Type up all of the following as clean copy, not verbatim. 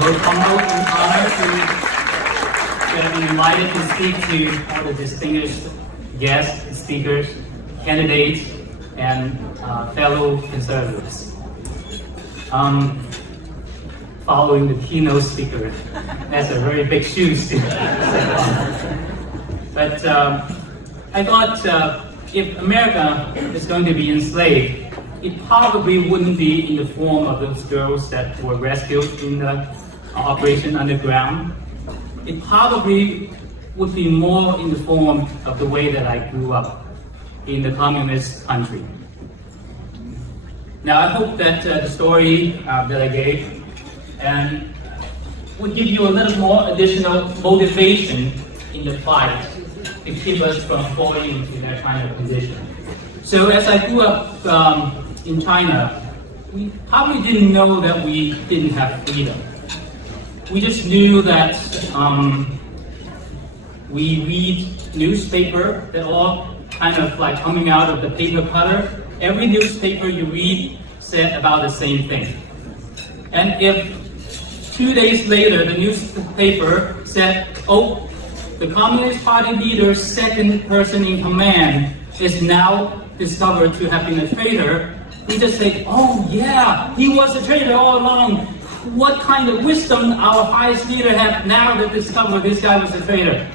both humbled and honored to be invited to speak to all the distinguished guests, speakers, candidates, and fellow conservatives. Following the keynote speaker, that's a very big shoes to step on. But I thought if America is going to be enslaved, it probably wouldn't be in the form of those girls that were rescued in the Operation Underground. It probably would be more in the form of the way that I grew up in the communist country. Now I hope that the story that I gave would give you a little more additional motivation in the fight to keep us from falling into that kind of position. So as I grew up in China, we probably didn't know that we didn't have freedom. We just knew that we read newspaper, they're all kind of like coming out of the paper cutter. Every newspaper you read said about the same thing. And if 2 days later the newspaper said, oh, the Communist Party leader's second person in command is now discovered to have been a traitor, we just say, oh yeah, he was a traitor all along. What kind of wisdom our highest leader had now to discover this guy was a traitor?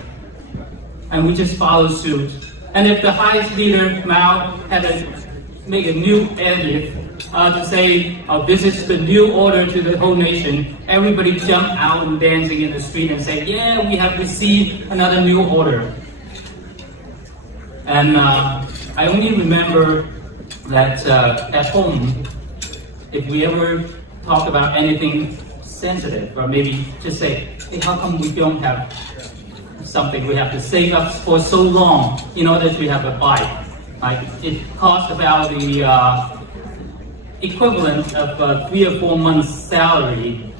And we just follow suit. And if the highest leader, Mao, had to make a new edit to say, oh, this is the new order to the whole nation, everybody jump out and dancing in the street and say, yeah, we have received another new order. And I only remember that at home, if we ever talk about anything sensitive, or maybe just say, hey, how come we don't have something we have to save up for so long in order to have a bike? Like, it costs about the equivalent of 3 or 4 months' salary,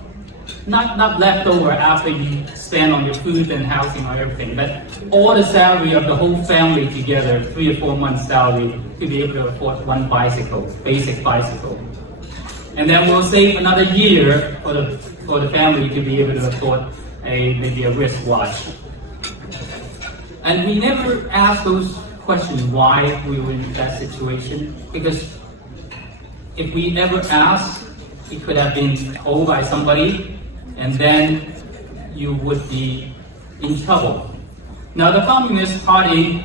not left over after you spend on your food and housing or everything, but all the salary of the whole family together, 3 or 4 months' salary, to be able to afford one bicycle, basic bicycle. And then we'll save another year for the family to be able to afford maybe a wristwatch. And we never asked those questions why we were in that situation, because if we ever asked, it could have been told by somebody, and then you would be in trouble. Now, the Communist Party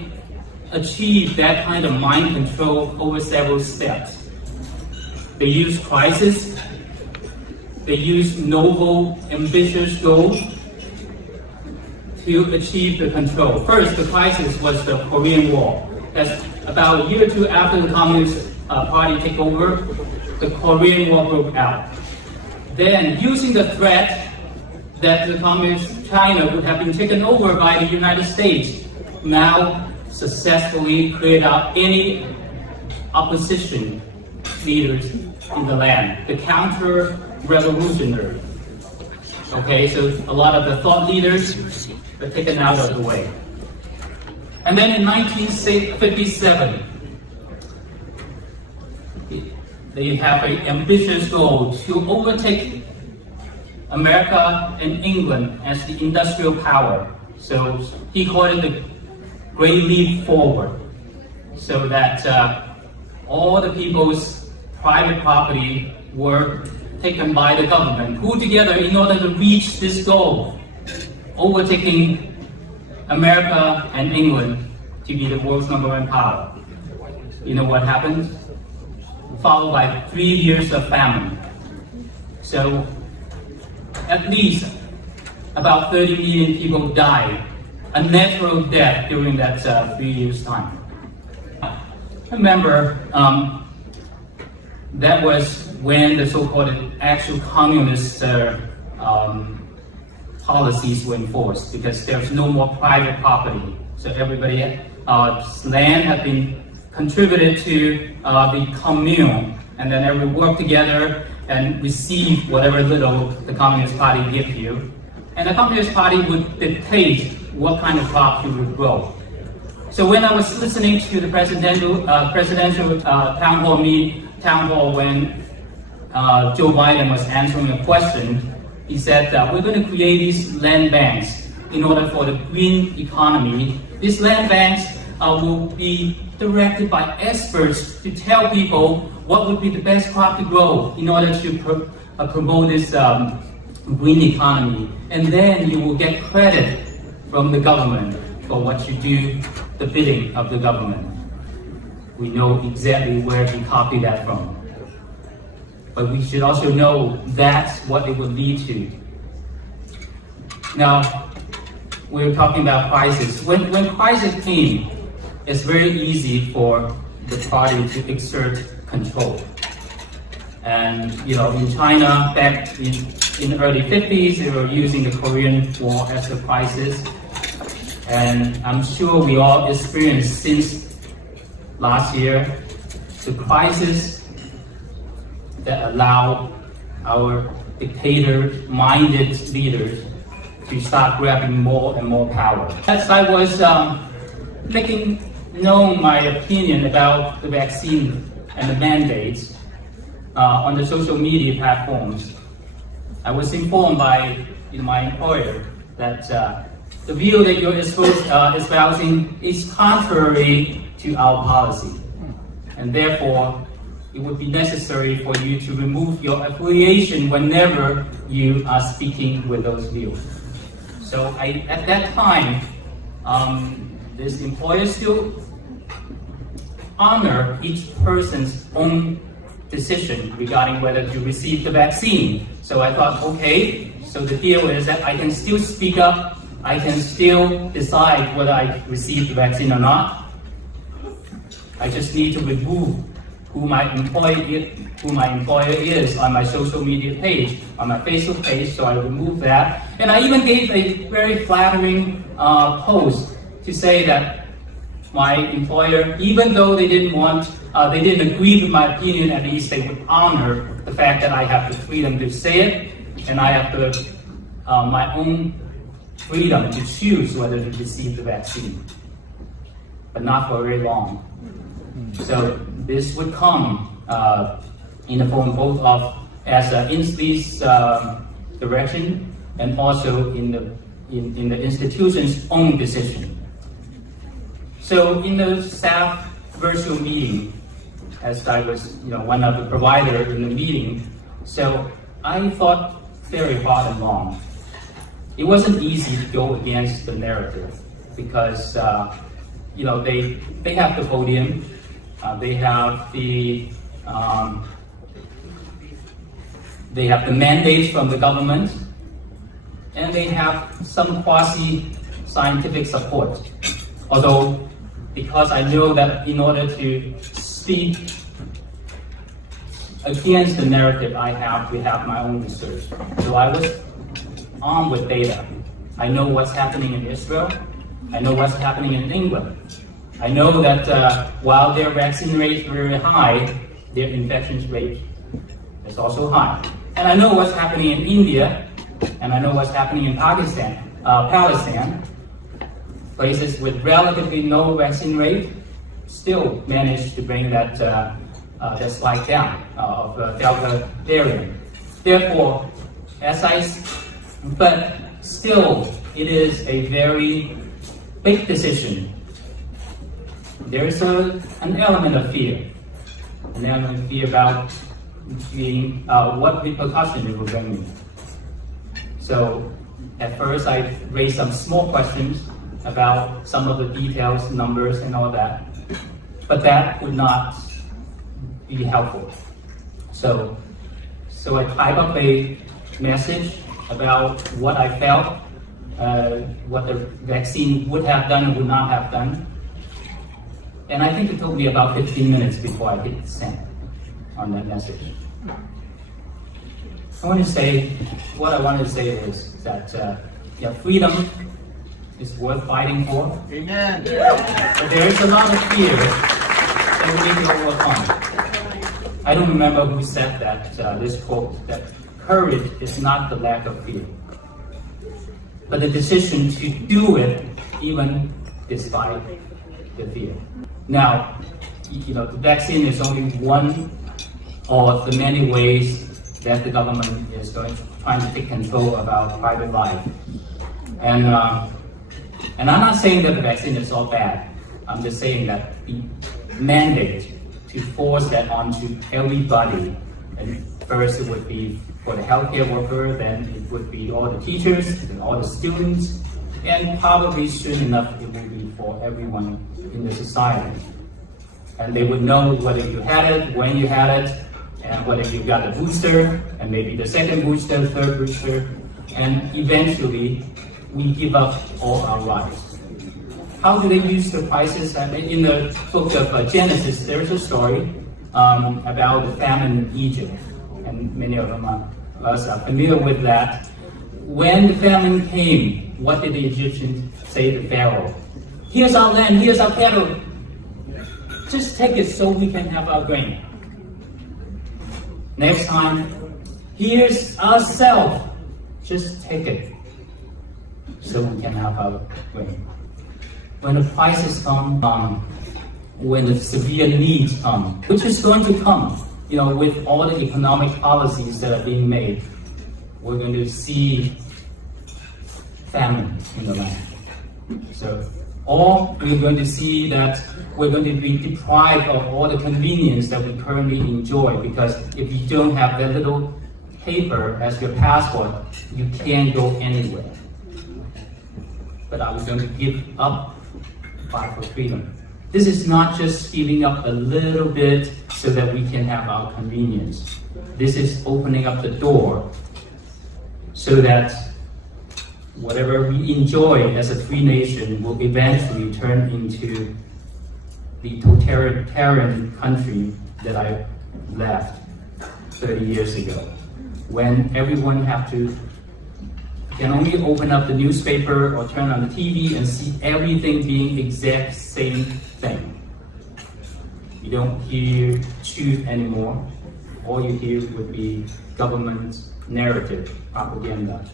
achieved that kind of mind control over several steps. They used crisis, they used noble, ambitious goals to achieve the control. First, the crisis was the Korean War. That's about a year or two after the Communist Party took over, the Korean War broke out. Then, using the threat that the Communist China would have been taken over by the United States, now successfully cleared out any opposition leaders in the land, the counter-revolutionary. Okay, so a lot of the thought leaders were taken out of the way. And then in 1957, they have an ambitious goal to overtake America and England as the industrial power. So he called it the Great Leap Forward, so that all the people's private property were taken by the government, pulled together in order to reach this goal, overtaking America and England to be the world's #1 power. You know what happened? Followed by 3 years of famine. So at least about 30 million people died, a natural death during that 3 years' time. Remember, that was when the so-called actual communist policies were enforced, because there's no more private property. So everybody's land had been contributed to the commune, and then everyone worked together and receive whatever little the Communist Party gives you. And the Communist Party would dictate what kind of crops you would grow. So when I was listening to the presidential town hall when Joe Biden was answering a question, he said that we're going to create these land banks in order for the green economy. These land banks will be directed by experts to tell people what would be the best crop to grow in order to promote this green economy. And then you will get credit from the government for what you do, the bidding of the government. We know exactly where he copied that from. But we should also know that's what it would lead to. Now, we're talking about crisis. When crisis came, it's very easy for the party to exert control. And in China, back in the early 50s, they were using the Korean War as a crisis. And I'm sure we all experienced since last year the crisis that allowed our dictator-minded leaders to start grabbing more and more power. As I was making known my opinion about the vaccine and the mandates on the social media platforms, I was informed by my employer that the view that you're espousing is contrary to our policy, and therefore it would be necessary for you to remove your affiliation whenever you are speaking with those views. So at that time, this employer still honor each person's own decision regarding whether to receive the vaccine. So I thought, okay, so the deal is that I can still speak up, I can still decide whether I receive the vaccine or not. I just need to remove who my employer is on my social media page, on my Facebook page, so I removed that. And I even gave a very flattering post to say that my employer, even though they didn't agree with my opinion, at least they would honor the fact that I have the freedom to say it, and I have my own freedom to choose whether to receive the vaccine, but not for very long. So this would come in the form both of as Inslee's direction and also in the institution's own decision. So in the staff virtual meeting, as I was one of the providers in the meeting, so I thought very hard and long. It wasn't easy to go against the narrative because they have the podium, they have the mandates from the government, and they have some quasi-scientific support. Although, because I know that in order to speak against the narrative I have, we have my own research. So I was armed with data. I know what's happening in Israel. I know what's happening in England. I know that while their vaccine rate is very high, their infection rate is also high. And I know what's happening in India, and I know what's happening in Palestine, places with relatively low vaccine rate still manage to bring that spike down of Delta variant. Therefore, but still, it is a very big decision. There is an element of fear, about being what repercussion it will bring me. So, at first, I raised some small questions about some of the details, numbers, and all that, but that would not be helpful. So I typed up a message about what I felt, what the vaccine would have done and would not have done. And I think it took me about 15 minutes before I hit send on that message. What I want to say is that freedom is worth fighting for. Amen. But there is a lot of fear that we need to overcome. I don't remember who said that, this quote, that courage is not the lack of fear, but the decision to do it even despite the fear. Now, the vaccine is only one of the many ways that the government is trying to take control of our private life. And I'm not saying that the vaccine is all bad. I'm just saying that the mandate to force that onto everybody, and first it would be for the healthcare worker, then it would be all the teachers, and all the students, and probably soon enough it will be for everyone in the society. And they would know whether you had it, when you had it, and whether you got the booster, and maybe the second booster, third booster, and eventually we give up all our rights. How do they use the crisis? In the book of Genesis, there's a story about the famine in Egypt, and many of us are familiar with that. When the famine came, what did the Egyptians say to Pharaoh? Here's our land, here's our cattle. Just take it so we can have our grain. Next time, here's ourselves. Just take it so we can have our grain. When the crisis come, when the severe needs come, which is going to come, with all the economic policies that are being made, we're going to see famine in the land. Or we're going to see that we're going to be deprived of all the convenience that we currently enjoy, because if you don't have that little paper as your passport, you can't go anywhere. But are we going to give up fight for freedom? This is not just giving up a little bit so that we can have our convenience. This is opening up the door so that whatever we enjoy as a free nation will eventually turn into the totalitarian country that I left 30 years ago, when everyone can only open up the newspaper or turn on the TV and see everything being the exact same thing. You don't hear truth anymore. All you hear would be government narrative, propaganda.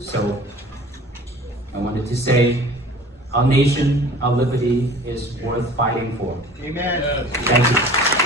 So I wanted to say, our nation, our liberty is worth fighting for. Amen. Thank you.